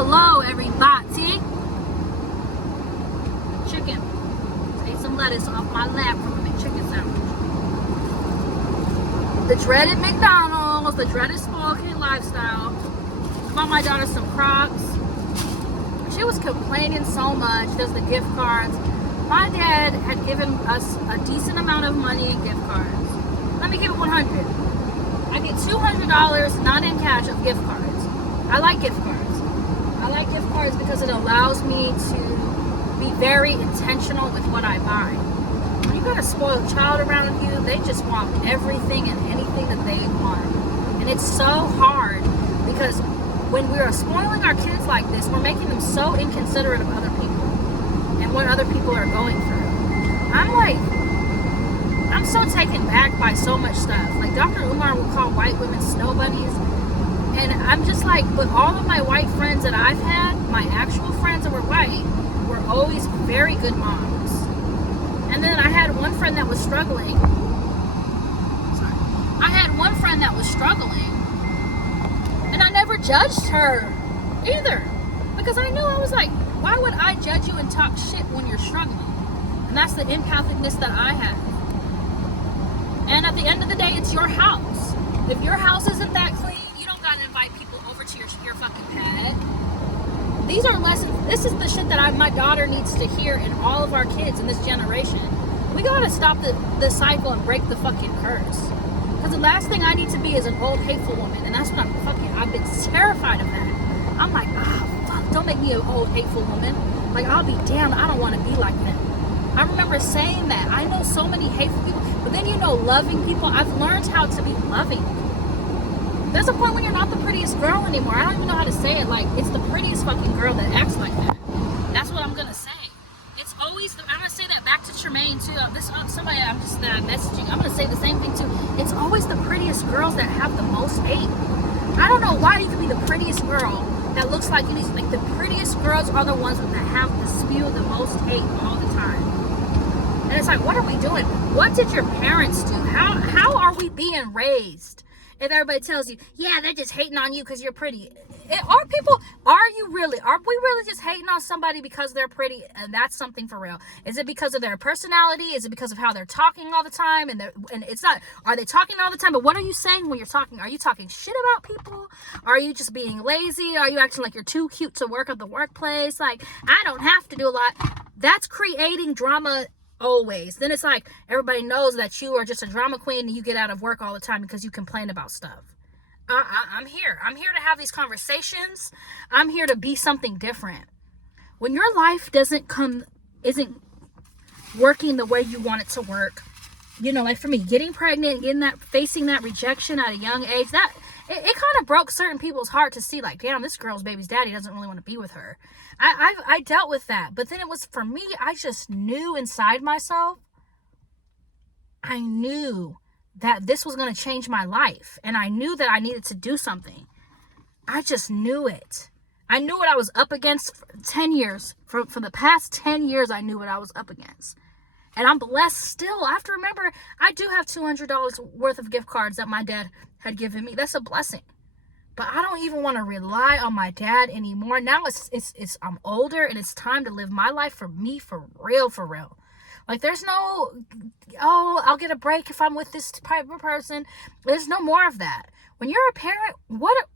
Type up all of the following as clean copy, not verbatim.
Hello, everybody. Chicken. Ate some lettuce off my lap from a McChicken sandwich. The dreaded McDonald's, the dreaded spoiled kid lifestyle. Bought my daughter some Crocs. She was complaining so much. There's the gift cards. My dad had given us a decent amount of money in gift cards. Let me give it 100. I get $200, not in cash, of gift cards. I like gift cards. I like gift cards because it allows me to be very intentional with what I buy. When you got a spoiled child around you, they just want everything and anything that they want. And it's so hard because when we are spoiling our kids like this, we're making them so inconsiderate of other people and what other people are going through. I'm so taken back by so much stuff. Like Dr. Umar would call white women snow bunnies. And I'm just like, but all of my white friends that I've had, my actual friends that were white, were always very good moms. And then I had one friend that was struggling. And I never judged her either. Because I knew, I was like, why would I judge you and talk shit when you're struggling? And that's the empathicness that I have. And at the end of the day, it's your house. If your house isn't that clean, you don't gotta invite people over to your fucking pad. These are lessons. This is the shit that my daughter needs to hear, and all of our kids in this generation. We gotta stop the cycle and break the fucking curse. Because the last thing I need to be is an old hateful woman, and that's what I've been terrified of that. I'm like, fuck, don't make me an old hateful woman. Like, I'll be damned, I don't want to be like them. I remember saying that. I know so many hateful people, but then loving people. I've learned how to be loving. There's a point when you're not the prettiest girl anymore. I don't even know how to say it. Like, it's the prettiest fucking girl that acts like that. That's what I'm gonna say. It's always I'm gonna say that back to Tremaine too. Somebody I'm messaging. I'm gonna say the same thing too. It's always the prettiest girls that have the most hate. I don't know why you can be the prettiest girl that looks like you. Like, the prettiest girls are the ones that have the spew the most hate all the time. And it's like, what are we doing? What did your parents do? How are we being raised? If everybody tells you, yeah, they're just hating on you because you're pretty. Are we really just hating on somebody because they're pretty and that's something for real? Is it because of their personality? Is it because of how they're talking all the time? And it's not, are they talking all the time? But what are you saying when you're talking? Are you talking shit about people? Are you just being lazy? Are you acting like you're too cute to work at the workplace? Like, I don't have to do a lot. That's creating drama. Always. Then it's like everybody knows that you are just a drama queen and you get out of work all the time because you complain about stuff. I'm here to have these conversations. I'm here to be something different. When your life isn't working the way you want it to work, like for me, getting pregnant, facing that rejection at a young age, that it kind of broke certain people's heart to see, like, damn, this girl's baby's daddy doesn't really want to be with her. I dealt with that. But then it was, for me, I just knew inside myself, I knew that this was going to change my life. And I knew that I needed to do something. I just knew it. I knew what I was up against for 10 years. For the past 10 years, I knew what I was up against. And I'm blessed still. I have to remember, I do have $200 worth of gift cards that my dad had given me. That's a blessing. But I don't even want to rely on my dad anymore. Now I'm older and it's time to live my life for me, for real. Like, there's no, I'll get a break if I'm with this type of person. There's no more of that. When you're a parent, what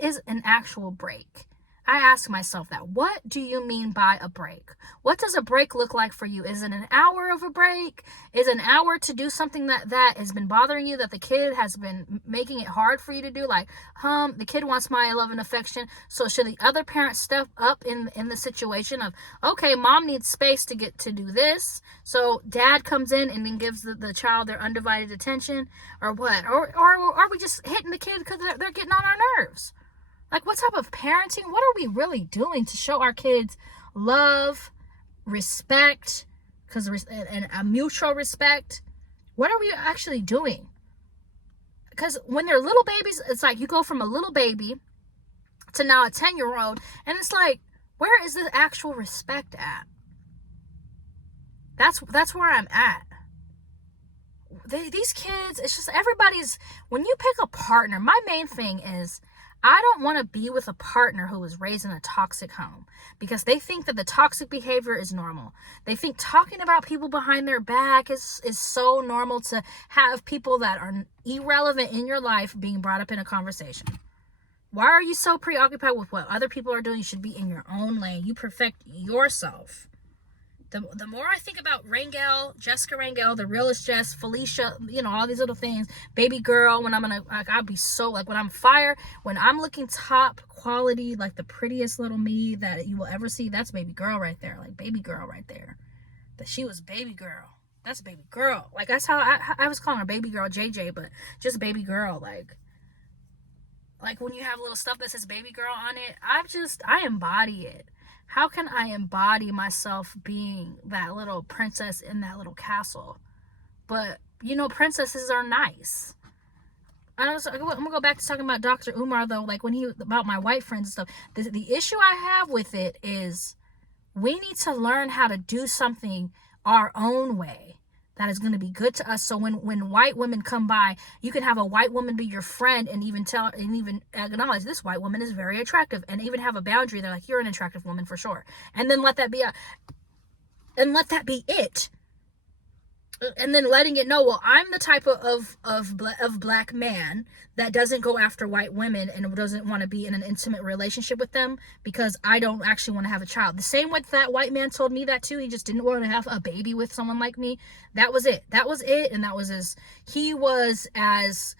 is an actual break? I ask myself that. What do you mean by a break? What does a break look like for you? Is it an hour of a break? Is it an hour to do something that has been bothering you, that the kid has been making it hard for you to do? Like, the kid wants my love and affection. So should the other parent step up in the situation of, okay, mom needs space to get to do this. So dad comes in and then gives the child their undivided attention, or what? Or are we just hitting the kid because they're getting on our nerves? Like, what type of parenting? What are we really doing to show our kids love, respect, and a mutual respect? What are we actually doing? Because when they're little babies, it's like you go from a little baby to now a 10-year-old, and it's like, where is the actual respect at? That's where I'm at. These kids, it's just everybody's, when you pick a partner, my main thing is, I don't want to be with a partner who was raised in a toxic home, because they think that the toxic behavior is normal. They think talking about people behind their back is so normal, to have people that are irrelevant in your life being brought up in a conversation. Why are you so preoccupied with what other people are doing? You should be in your own lane. You perfect yourself. The more I think about Rangel, Jessica Rangel, the realest Jess, Felicia, all these little things, baby girl, when I'll be so, like, when I'm fire, when I'm looking top quality, like the prettiest little me that you will ever see, that's baby girl right there. Like, baby girl right there. That she was baby girl. That's baby girl. Like, that's how I was calling her baby girl JJ, but just baby girl. Like when you have little stuff that says baby girl on it, I embody it. How can I embody myself being that little princess in that little castle? But, princesses are nice. I'm going to go back to talking about Dr. Umar, though, like about my white friends and stuff. The issue I have with it is we need to learn how to do something our own way that is going to be good to us. So when white women come by, you can have a white woman be your friend and even acknowledge this white woman is very attractive, and even have a boundary. They're like, you're an attractive woman for sure. And then let that be it. And then letting it know, well, I'm the type of black man that doesn't go after white women and doesn't want to be in an intimate relationship with them because I don't actually want to have a child. The same way that white man told me that too. He just didn't want to have a baby with someone like me. That was it. And he was as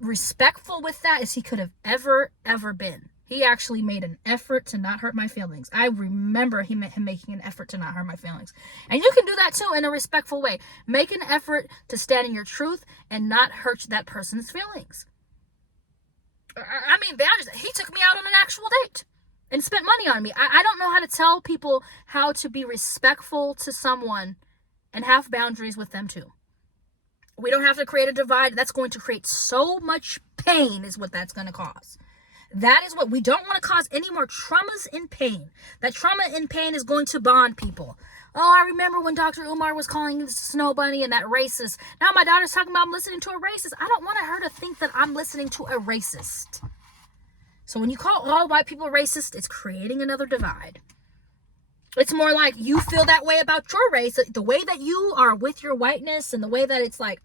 respectful with that as he could have ever been. He actually made an effort to not hurt my feelings. I remember him making an effort to not hurt my feelings. And you can do that too in a respectful way. Make an effort to stand in your truth and not hurt that person's feelings. Boundaries. He took me out on an actual date and spent money on me. I don't know how to tell people how to be respectful to someone and have boundaries with them too. We don't have to create a divide. That's going to create so much pain is what that's going to cause. That is what we don't want to cause, any more traumas and pain. That trauma and pain is going to bond people. Oh, I remember when Dr. Umar was calling the Snow Bunny and that racist. Now my daughter's talking about I'm listening to a racist. I don't want her to think that I'm listening to a racist. So when you call all white people racist, it's creating another divide. It's more like you feel that way about your race, the way that you are with your whiteness, and the way that it's like,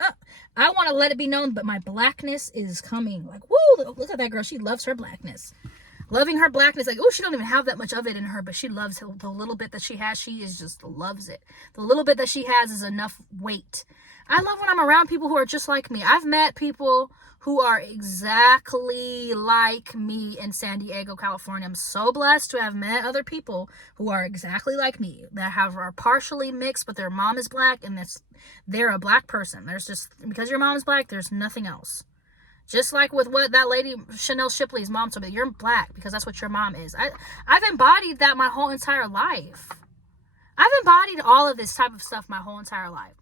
I want to let it be known, but my blackness is coming. Like, woo, look at that girl. She loves her blackness. Loving her blackness, like, oh, she don't even have that much of it in her, but she loves the little bit that she has. She just loves it. The little bit that she has is enough weight. I love when I'm around people who are just like me. I've met people who are exactly like me in San Diego, California. I'm so blessed to have met other people who are exactly like me, that are partially mixed, but their mom is black, and they're a black person. There's just, because your mom is black, there's nothing else. Just like with what that lady, Chanel Shipley's mom told me, you're black because that's what your mom is. I've embodied that my whole entire life. I've embodied all of this type of stuff my whole entire life.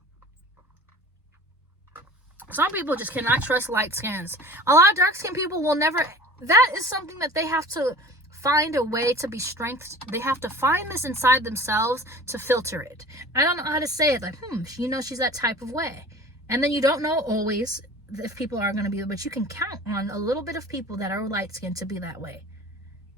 Some people just cannot trust light skins. A lot of dark skinned people will never. That is something that they have to find a way to be strength. They have to find this inside themselves to filter it. I don't know how to say it. Like, she's that type of way. And then you don't know always if people are going to be, but you can count on a little bit of people that are light skinned to be that way.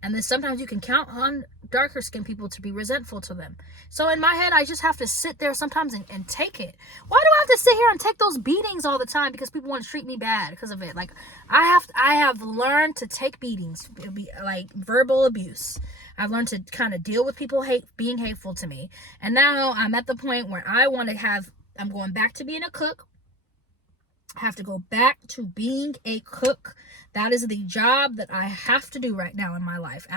And then sometimes you can count on darker skinned people to be resentful to them. So in my head, I just have to sit there sometimes and take it. Why do I have to sit here and take those beatings all the time because people want to treat me bad because of it? Like, I have learned to take beatings, like verbal abuse. I've learned to kind of deal with people being hateful to me. And now I'm at the point where I'm going back to being a cook. I have to go back to being a cook. That is the job that I have to do right now in my life.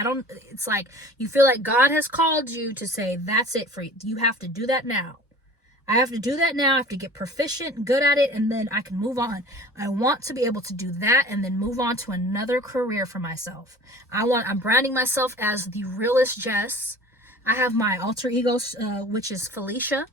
It's like you feel like God has called you to say, that's it for you. You have to do that now. I have to do that now. I have to get proficient and good at it, and then I can move on. I want to be able to do that and then move on to another career for myself. I'm branding myself as the realest Jess. I have my alter ego, which is Felicia.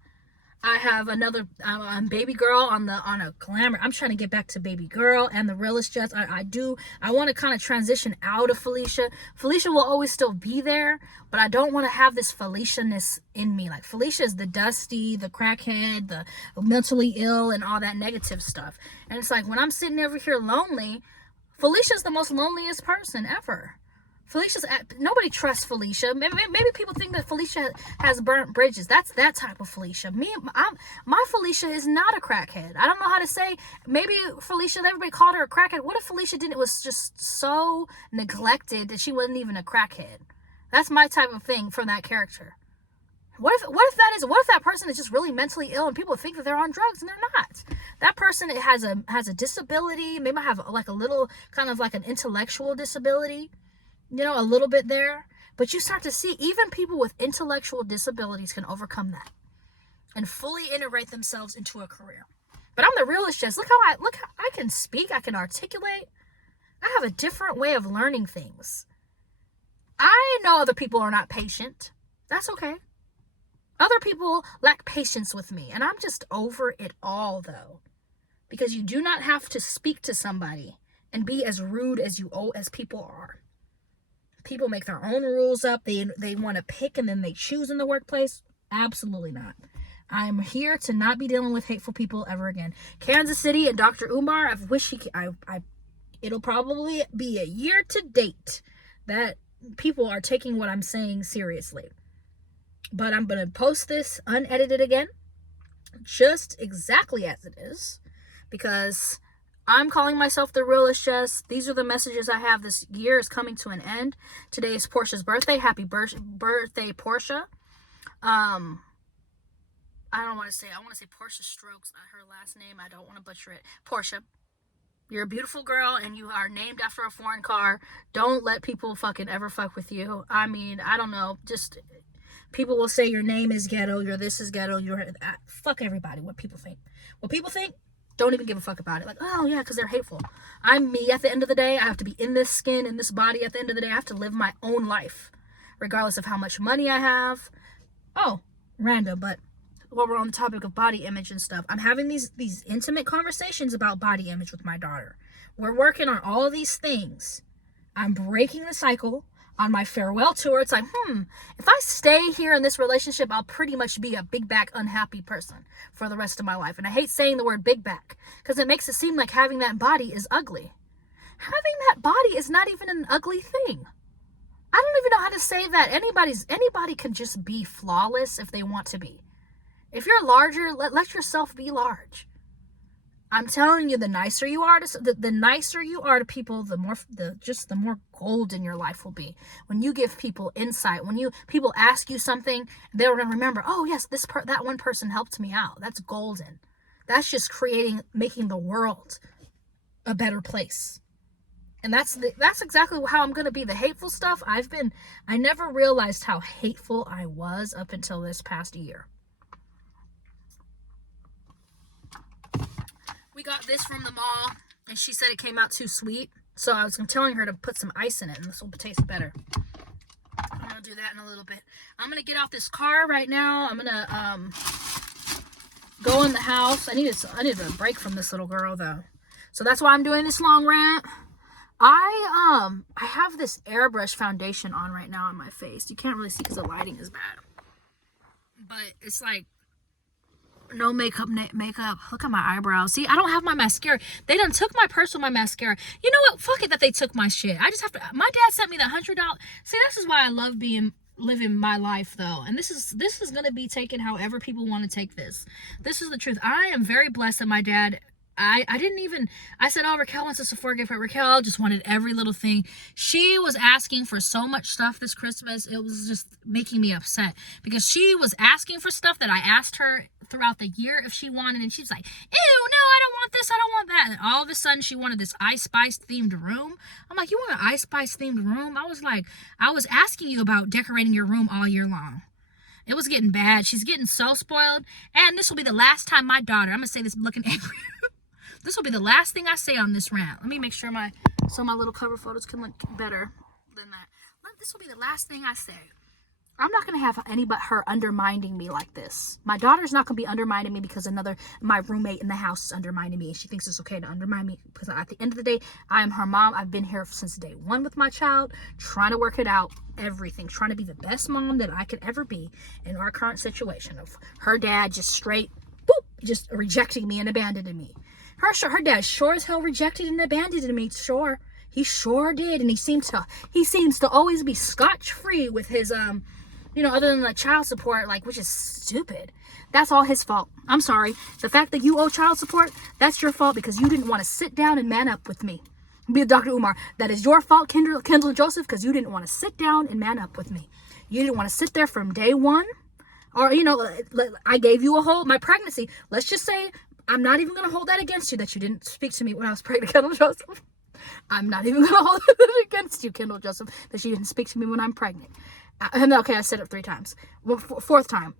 I have another, I'm baby girl on a glamour. I'm trying to get back to baby girl and the realest Jess. I want to kind of transition out of Felicia. Felicia will always still be there, but I don't want to have this Felicia-ness in me. Like, Felicia is the dusty, the crackhead, the mentally ill, and all that negative stuff. And it's like, when I'm sitting over here lonely, Felicia's the most loneliest person ever. Nobody trusts Felicia. Maybe people think that Felicia has burnt bridges. That's that type of Felicia. My Felicia is not a crackhead. I don't know how to say. Maybe Felicia, everybody called her a crackhead. What if Felicia didn't? It was just so neglected that she wasn't even a crackhead. That's my type of thing from that character. What if that person is just really mentally ill and people think that they're on drugs and they're not? That person has a disability, maybe have like a little kind of like an intellectual disability, a little bit there. But you start to see even people with intellectual disabilities can overcome that and fully integrate themselves into a career. But I'm the realist, Jess. Look how I can speak, I can articulate. I have a different way of learning things. I know other people are not patient. That's okay. Other people lack patience with me, and I'm just over it all, though. Because you do not have to speak to somebody and be as rude as people are. People make their own rules up. They want to pick and then they choose in the workplace. Absolutely not. I'm here to not be dealing with hateful people ever again. Kansas City and Dr. Umar, it'll probably be a year to date that people are taking what I'm saying seriously. But I'm going to post this unedited again, just exactly as it is, because I'm calling myself the realist, Jess. These are the messages I have. This year is coming to an end. Today is Portia's birthday. Happy birthday, Portia. I want to say Portia Strokes, her last name. I don't want to butcher it. Portia, you're a beautiful girl and you are named after a foreign car. Don't let people fucking ever fuck with you. I mean, I don't know. Just... people will say your name is ghetto, this is ghetto, fuck everybody, what people think. What people think, don't even give a fuck about it. Like, oh yeah, because they're hateful. I'm me at the end of the day. I have to be in this skin, in this body at the end of the day. I have to live my own life, regardless of how much money I have. Oh, random, but while we're on the topic of body image and stuff, I'm having these intimate conversations about body image with my daughter. We're working on all of these things. I'm breaking the cycle. On my farewell tour, it's like, if I stay here in this relationship, I'll pretty much be a big back unhappy person for the rest of my life. And I hate saying the word big back because it makes it seem like having that body is ugly. Having that body is not even an ugly thing. I don't even know how to say that. Anybody can just be flawless if they want to be. If you're larger, let yourself be large. I'm telling you, the nicer you are to people, the more golden your life will be. When you give people insight, when people ask you something, they're gonna remember, oh yes, that one person helped me out. That's golden. That's just making the world a better place. And that's exactly how I'm gonna be. The hateful stuff, I never realized how hateful I was up until this past year. We got this from the mall, and she said it came out too sweet. So I was telling her to put some ice in it, and this will taste better. I'm going to do that in a little bit. I'm going to get off this car right now. I'm going to go in the house. I need a break from this little girl, though. So that's why I'm doing this long rant. I have this airbrush foundation on right now on my face. You can't really see because the lighting is bad. But it's like, no makeup. Look at my eyebrows. See, I don't have my mascara. They done took my purse with my mascara. You know what? Fuck it that they took my shit. I just have to. My dad sent me the $100. See, this is why I love living my life, though. And this is gonna be taken however people want to take this. This is the truth. I am very blessed that my dad. I said, oh, Raquel wants a Sephora gift. Raquel just wanted every little thing. She was asking for so much stuff this Christmas. It was just making me upset because she was asking for stuff that I asked her throughout the year if she wanted, and she was like, ew, no, I don't want this, I don't want that. And all of a sudden she wanted this Ice Spice themed room. I'm like, you want an Ice Spice themed room? I was like, I was asking you about decorating your room all year long. It was getting bad. She's getting so spoiled. And this will be the last time my daughter, I'm gonna say this looking angry. This will be the last thing I say on this rant. Let me make sure my little cover photos can look better than that. This will be the last thing I say. I'm not going to have any but her undermining me like this. My daughter's not going to be undermining me because my roommate in the house is undermining me. And she thinks it's okay to undermine me. Because at the end of the day, I am her mom. I've been here since day one with my child. Trying to work it out. Everything. Trying to be the best mom that I could ever be in our current situation. Of her dad just straight, rejecting me and abandoning me. Her dad sure as hell rejected and abandoned me, sure. He sure did. And he seems to always be scotch-free with his, other than like child support, like, which is stupid. That's all his fault. I'm sorry. The fact that you owe child support, that's your fault because you didn't want to sit down and man up with me. Be Dr. Umar. That is your fault, Kendall Joseph, because you didn't want to sit down and man up with me. You didn't want to sit there from day one. Or, I gave you my pregnancy. Let's just say, I'm not even going to hold that against you that you didn't speak to me when I was pregnant, Kendall Joseph. I'm not even going to hold it against you, Kendall Joseph, that you didn't speak to me when I'm pregnant. Okay, I said it 3 times. Well, 4th time.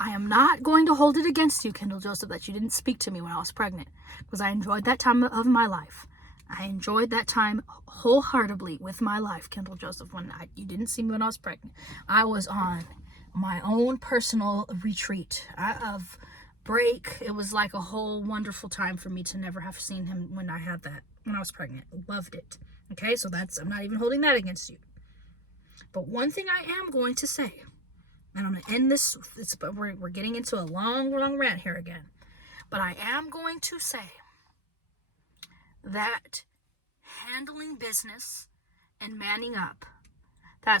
I am not going to hold it against you, Kendall Joseph, that you didn't speak to me when I was pregnant. Because I enjoyed that time of my life. I enjoyed that time wholeheartedly with my life, Kendall Joseph, when you didn't see me when I was pregnant. I was on my own personal retreat of break. It was like a whole wonderful time for me to never have seen him when I was pregnant. Loved it. Okay, so I'm not even holding that against you. But one thing I am going to say, and I'm going to end this, we're getting into a long rant here again, but I am going to say that handling business and manning up, I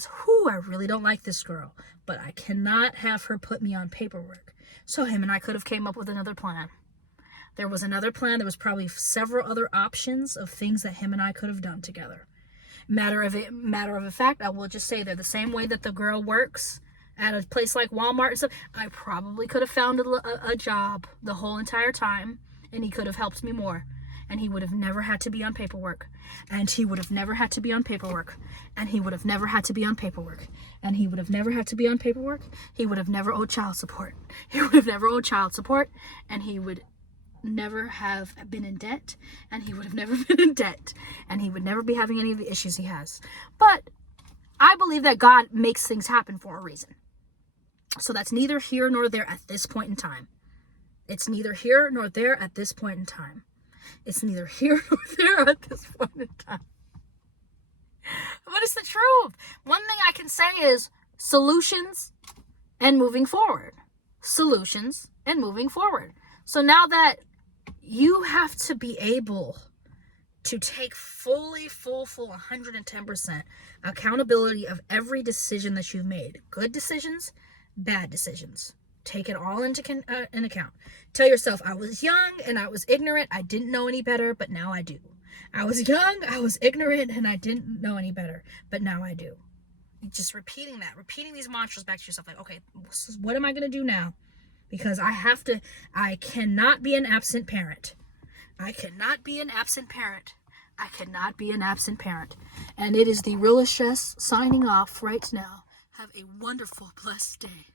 really don't like this girl, but I cannot have her put me on paperwork. So him and I could have came up with another plan. There was another plan. There was probably several other options of things that him and I could have done together. Matter of fact, I will just say they're the same way that the girl works at a place like Walmart and stuff. I probably could have found a job the whole entire time, and he could have helped me more. And he would have never had to be on paperwork. And he would have never had to be on paperwork. And he would have never had to be on paperwork. And he would have never had to be on paperwork. He would have never owed child support. He would have never owed child support. And he would never have been in debt. And he would have never been in debt. And he would never be having any of the issues he has. But I believe that God makes things happen for a reason. So that's neither here nor there at this point in time. It's neither here nor there at this point in time. It's neither here nor there at this point in time. But it's the truth. One thing I can say is solutions and moving forward. Solutions and moving forward. So now that you have to be able to take full 110% accountability of every decision that you've made. Good decisions, bad decisions. Take it all into an account. Tell yourself, I was young and I was ignorant. I didn't know any better, but now I do. I was young, I was ignorant, and I didn't know any better, but now I do. Just repeating these mantras back to yourself. Like, okay, what am I going to do now? Because I cannot be an absent parent. I cannot be an absent parent. I cannot be an absent parent. And it is the realist Jess signing off right now. Have a wonderful, blessed day.